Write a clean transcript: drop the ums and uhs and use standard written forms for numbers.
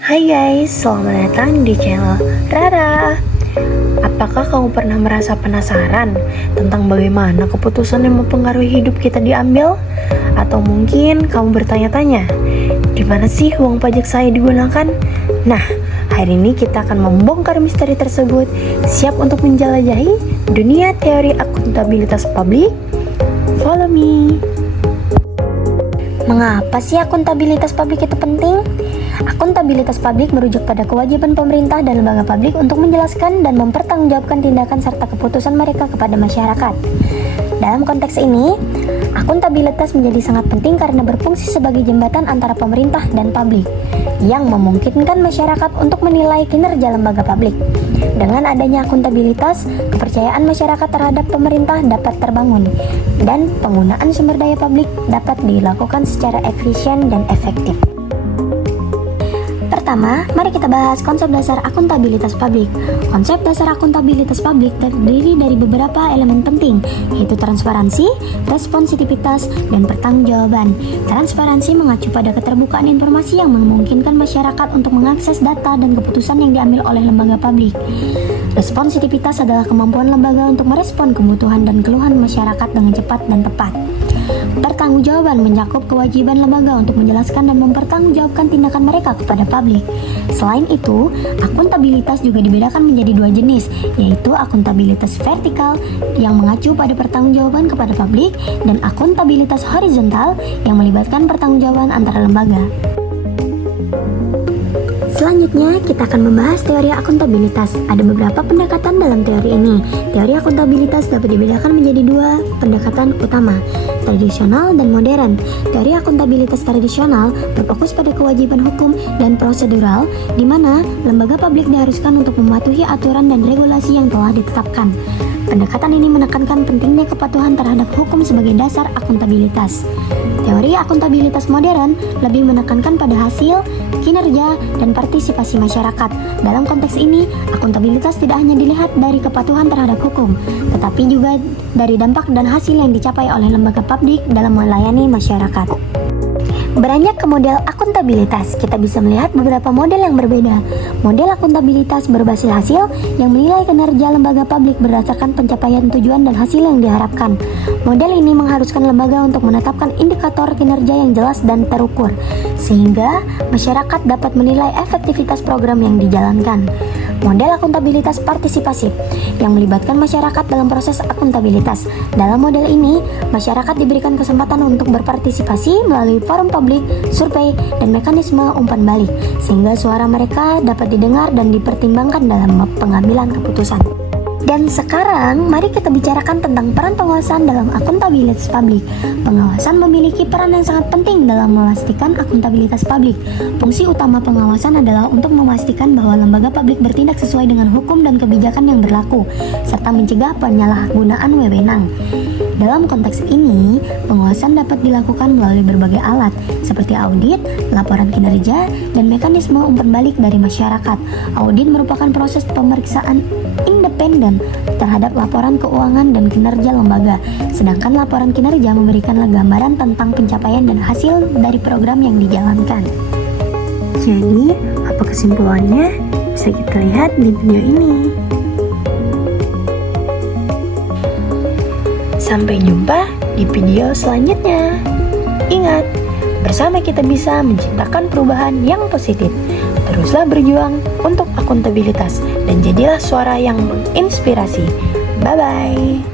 Hai guys, selamat datang di channel Rara. Apakah kamu pernah merasa penasaran tentang bagaimana keputusan yang mempengaruhi hidup kita diambil? Atau mungkin kamu bertanya-tanya, di mana sih uang pajak saya digunakan? Nah, hari ini kita akan membongkar misteri tersebut. Siap untuk menjelajahi dunia teori akuntabilitas publik? Follow me. Mengapa sih akuntabilitas publik itu penting? Akuntabilitas publik merujuk pada kewajiban pemerintah dan lembaga publik untuk menjelaskan dan mempertanggungjawabkan tindakan serta keputusan mereka kepada masyarakat. Dalam konteks ini, akuntabilitas menjadi sangat penting karena berfungsi sebagai jembatan antara pemerintah dan publik yang memungkinkan masyarakat untuk menilai kinerja lembaga publik. Dengan adanya akuntabilitas, kepercayaan masyarakat terhadap pemerintah dapat terbangun dan penggunaan sumber daya publik dapat dilakukan secara efisien dan efektif. Pertama, mari kita bahas konsep dasar akuntabilitas publik. Konsep dasar akuntabilitas publik terdiri dari beberapa elemen penting, yaitu transparansi, responsivitas, dan pertanggungjawaban. Transparansi mengacu pada keterbukaan informasi yang memungkinkan masyarakat untuk mengakses data dan keputusan yang diambil oleh lembaga publik. Responsivitas adalah kemampuan lembaga untuk merespon kebutuhan dan keluhan masyarakat dengan cepat dan tepat. Pertanggungjawaban mencakup kewajiban lembaga untuk menjelaskan dan mempertanggungjawabkan tindakan mereka kepada publik. Selain itu, akuntabilitas juga dibedakan menjadi dua jenis, yaitu akuntabilitas vertikal yang mengacu pada pertanggungjawaban kepada publik dan akuntabilitas horizontal yang melibatkan pertanggungjawaban antara lembaga. Selanjutnya, kita akan membahas teori akuntabilitas. Ada beberapa pendekatan dalam teori ini. Teori akuntabilitas dapat dibedakan menjadi dua pendekatan utama, tradisional dan modern. Teori akuntabilitas tradisional berfokus pada kewajiban hukum dan prosedural, di mana lembaga publik diharuskan untuk mematuhi aturan dan regulasi yang telah ditetapkan. Pendekatan ini menekankan pentingnya kepatuhan terhadap hukum sebagai dasar akuntabilitas. Teori akuntabilitas modern lebih menekankan pada hasil, kinerja, dan partisipasi masyarakat. Dalam konteks ini, akuntabilitas tidak hanya dilihat dari kepatuhan terhadap hukum, tetapi juga dari dampak dan hasil yang dicapai oleh lembaga publik dalam melayani masyarakat. Beranjak ke model akuntabilitas, kita bisa melihat beberapa model yang berbeda. Model akuntabilitas berbasis hasil yang menilai kinerja lembaga publik berdasarkan pencapaian tujuan dan hasil yang diharapkan. Model ini mengharuskan lembaga untuk menetapkan indikator kinerja yang jelas dan terukur, sehingga masyarakat dapat menilai efektivitas program yang dijalankan. Model akuntabilitas partisipasif yang melibatkan masyarakat dalam proses akuntabilitas. Dalam model ini, masyarakat diberikan kesempatan untuk berpartisipasi melalui forum publik, survei, dan mekanisme umpan balik, sehingga suara mereka dapat didengar dan dipertimbangkan dalam pengambilan keputusan. Dan sekarang, mari kita bicarakan tentang peran pengawasan dalam akuntabilitas publik. Pengawasan memiliki peran yang sangat penting dalam memastikan akuntabilitas publik. Fungsi utama pengawasan adalah untuk memastikan bahwa lembaga publik bertindak sesuai dengan hukum dan kebijakan yang berlaku, serta mencegah penyalahgunaan wewenang. Dalam konteks ini, pengawasan dapat dilakukan melalui berbagai alat, seperti audit, laporan kinerja, dan mekanisme umpan balik dari masyarakat. Audit merupakan proses pemeriksaan independen terhadap laporan keuangan dan kinerja lembaga, sedangkan laporan kinerja memberikan gambaran tentang pencapaian dan hasil dari program yang dijalankan. Jadi, apa kesimpulannya? Bisa kita lihat di video ini. Sampai jumpa di video selanjutnya. Ingat, bersama kita bisa menciptakan perubahan yang positif. Teruslah berjuang untuk akuntabilitas dan jadilah suara yang menginspirasi. Bye-bye.